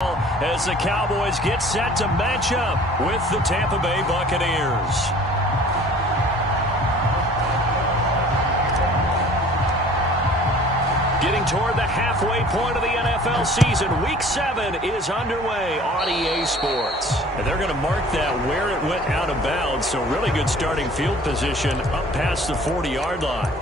as the Cowboys get set to match up with the Tampa Bay Buccaneers. Getting toward the halfway point of the NFL season, Week 7 is underway on EA Sports. And they're going to mark that where it went out of bounds, so really good starting field position up past the 40-yard line.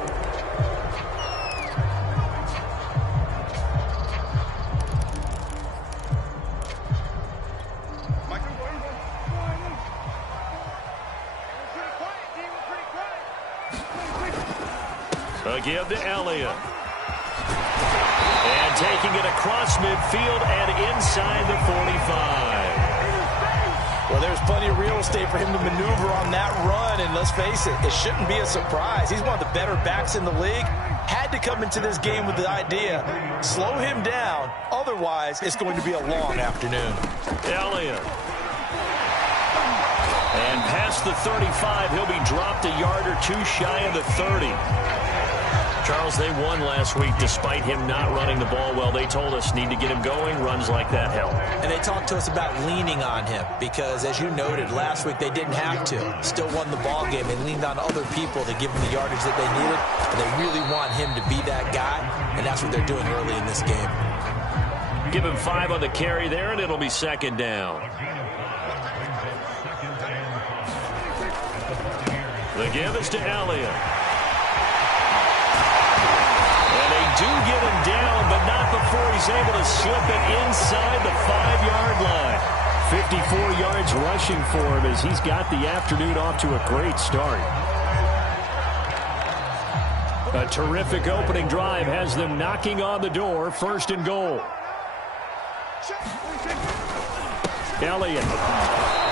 A give to Elliott. And taking it across midfield and inside the 45. Well, there's plenty of real estate for him to maneuver on that run, and let's face it, it shouldn't be a surprise. He's one of the better backs in the league. Had to come into this game with the idea, slow him down, otherwise it's going to be a long afternoon. Elliott. And past the 35, he'll be dropped a yard or two shy of the 30. Charles, they won last week despite him not running the ball well. They told us need to get him going. Runs like that help. And they talked to us about leaning on him because, as you noted, last week they didn't have to. Still won the ball game. They leaned on other people to give them the yardage that they needed. And they really want him to be that guy, and that's what they're doing early in this game. Give him 5 on the carry there, and it'll be second down. The give is to Elliott. Do get him down, but not before he's able to slip it inside the 5-yard line. 54 yards rushing for him as he's got the afternoon off to a great start. A terrific opening drive has them knocking on the door. First and goal. Elliott.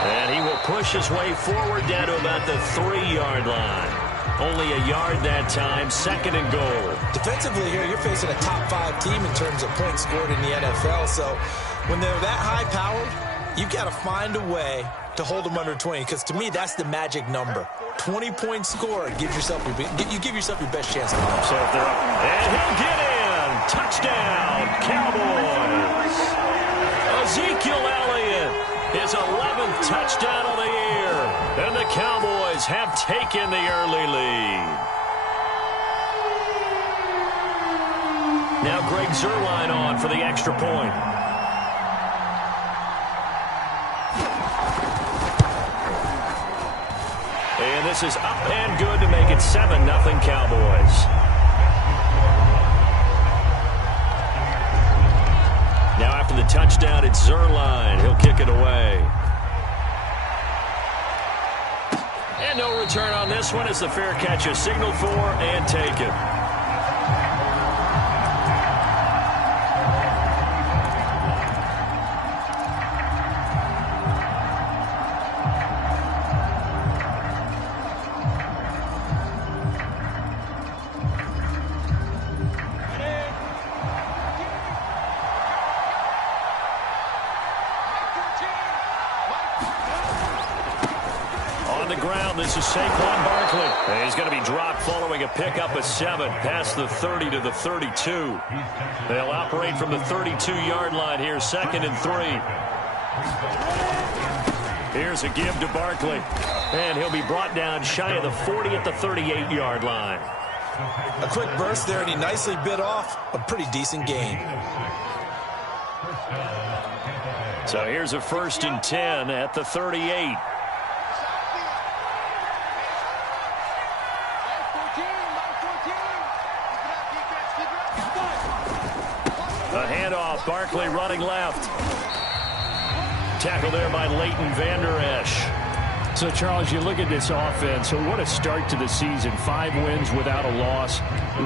And he will push his way forward down to about the 3-yard line. Only a yard that time, second and goal. Defensively here, you're facing a top 5 team in terms of points scored in the NFL. So when they're that high-powered, you've got to find a way to hold them under 20. Because to me, that's the magic number. 20 points scored. You give yourself your best chance to win. So if they're up, and he'll get in. Touchdown, Cowboys. Ezekiel Elliott, his 11th touchdown of the year. And the Cowboys have taken the early lead. Now Greg Zuerlein on for the extra point. And this is up and good to make it 7-0 Cowboys. Now after the touchdown, it's Zuerlein. He'll kick it away. And no return on this one as the fair catch is signaled for and taken. This is Saquon Barkley. He's going to be dropped following a pickup of 7 past the 30 to the 32. They'll operate from the 32-yard line here, second and 3. Here's a give to Barkley. And he'll be brought down shy of the 40 at the 38-yard line. A quick burst there, and he nicely bit off a pretty decent gain. So here's a 1st and 10 at the 38. A handoff, Barkley running left. Tackle there by Leighton Vander Esch. So, Charles, you look at this offense, so what a start to the season. 5 wins without a loss.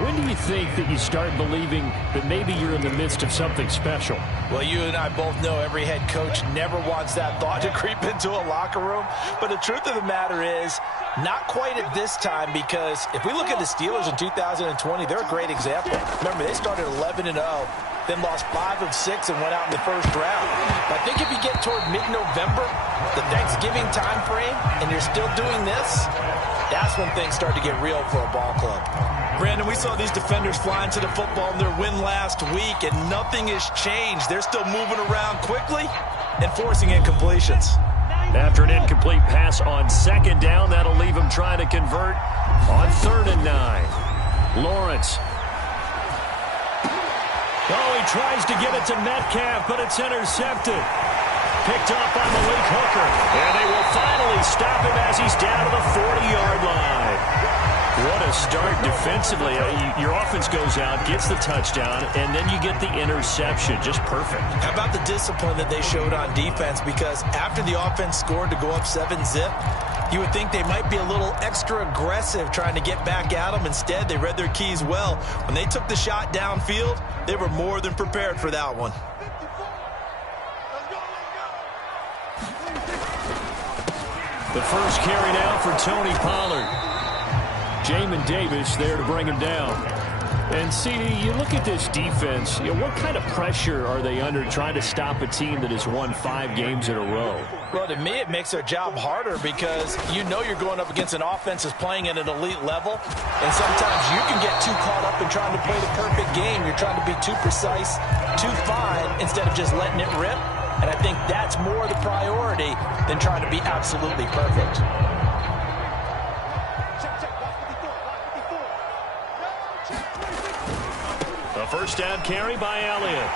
When do you think that you start believing that maybe you're in the midst of something special? Well, you and I both know every head coach never wants that thought to creep into a locker room. But the truth of the matter is, not quite at this time, because if we look at the Steelers in 2020, they're a great example. Remember, they started 11-0. Then lost 5 of 6 and went out in the first round. But I think if you get toward mid-November, the Thanksgiving time frame, and you're still doing this, that's when things start to get real for a ball club. Brandon, we saw these defenders flying to the football in their win last week, and nothing has changed. They're still moving around quickly and forcing incompletions. After an incomplete pass on second down, that'll leave him trying to convert on 3rd and 9. Lawrence. Oh, he tries to get it to Metcalf, but it's intercepted. Picked up by Malik Hooker. And they will finally stop him as he's down to the 40-yard line. What a start defensively. Your offense goes out, gets the touchdown, and then you get the interception. Just perfect. How about the discipline that they showed on defense? Because after the offense scored to go up 7-zip, you would think they might be a little extra aggressive trying to get back at them. Instead, they read their keys well. When they took the shot downfield, they were more than prepared for that one. The first carry now for Tony Pollard. Jamin Davis there to bring him down. And, CD, you look at this defense, what kind of pressure are they under trying to stop a team that has won 5 games in a row? Well, to me, it makes their job harder because you know you're going up against an offense that's playing at an elite level. And sometimes you can get too caught up in trying to play the perfect game. You're trying to be too precise, too fine, instead of just letting it rip. And I think that's more the priority than trying to be absolutely perfect. A first down carry by Elliott.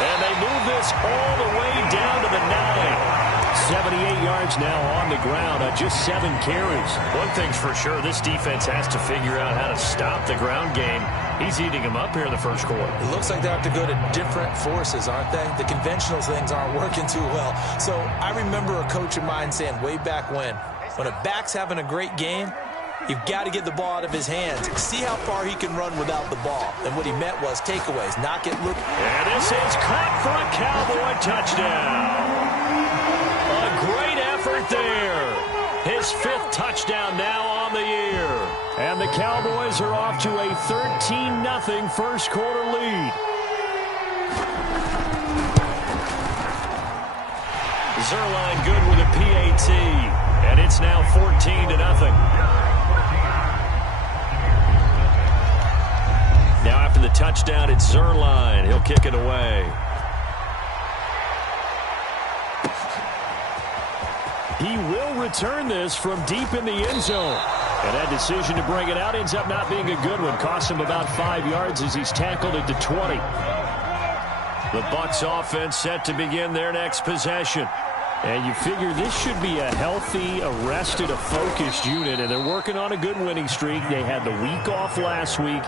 And they move this all the way down to the 9. 78 yards now on the ground on just 7 carries. One thing's for sure, this defense has to figure out how to stop the ground game. He's eating them up here in the first quarter. It looks like they have to go to different forces, aren't they? The conventional things aren't working too well. So I remember a coach of mine saying way back when a back's having a great game, you've got to get the ball out of his hands. See how far he can run without the ball. And what he meant was takeaways, not get looked. And this is caught for a Cowboy touchdown. A great effort there. His 5th touchdown now on the year. And the Cowboys are off to a 13-0 first quarter lead. Zerline good with a PAT. And it's now 14-0. Now after the touchdown, it's Zerline. He'll kick it away. He will return this from deep in the end zone. And that decision to bring it out ends up not being a good one. Costs him about 5 yards as he's tackled it to 20. The Bucs offense set to begin their next possession. And you figure this should be a healthy, a rested, a focused unit. And they're working on a good winning streak. They had the week off last week.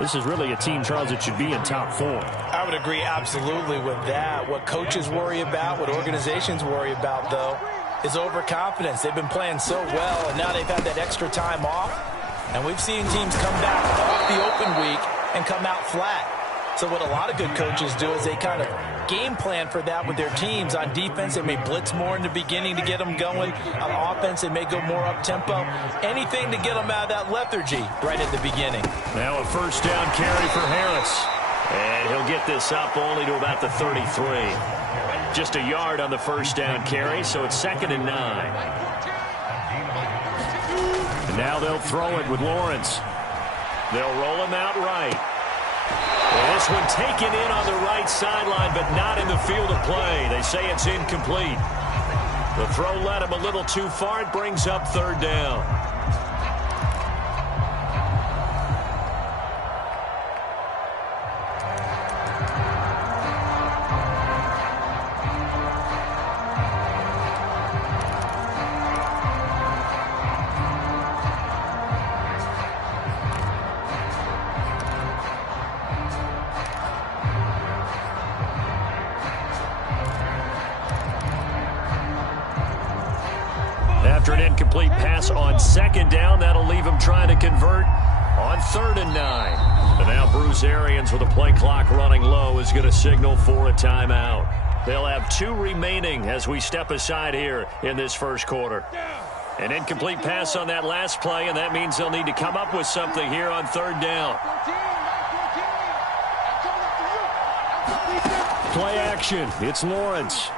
This is really a team, Charles, that should be in top 4. I would agree absolutely with that. What coaches worry about, what organizations worry about, though, is overconfidence. They've been playing so well, and now they've had that extra time off. And we've seen teams come back off the open week and come out flat. So what a lot of good coaches do is they kind of game plan for that with their teams. On defense, they may blitz more in the beginning to get them going. On offense, they may go more up-tempo. Anything to get them out of that lethargy right at the beginning. Now a first down carry for Harris. And he'll get this up only to about the 33. Just a yard on the first down carry, so it's 2nd and 9. And now they'll throw it with Lawrence. They'll roll him out right. Well, this one taken in on the right sideline, but not in the field of play. They say it's incomplete. The throw led him a little too far. It brings up 3rd down. After an incomplete pass on 2nd down, that'll leave him trying to convert on 3rd and 9. And now Bruce Arians with the play clock running low is going to signal for a timeout. They'll have 2 remaining as we step aside here in this first quarter. An incomplete pass on that last play, and that means they'll need to come up with something here on 3rd down. Play action. It's Lawrence.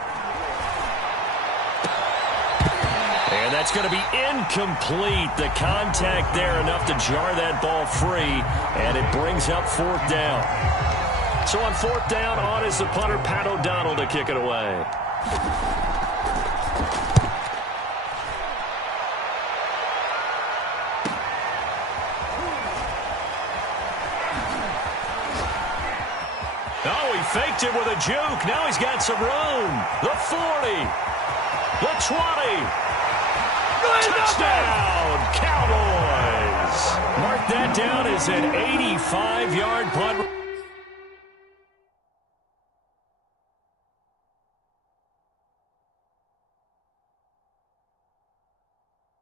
And that's going to be incomplete. The contact there enough to jar that ball free, and it brings up fourth down. So on fourth down, on is the punter, Pat O'Donnell, to kick it away. Oh, he faked it with a juke. Now he's got some room. The 40. The 20. Touchdown, Cowboys. Mark that down as an 85-yard punt.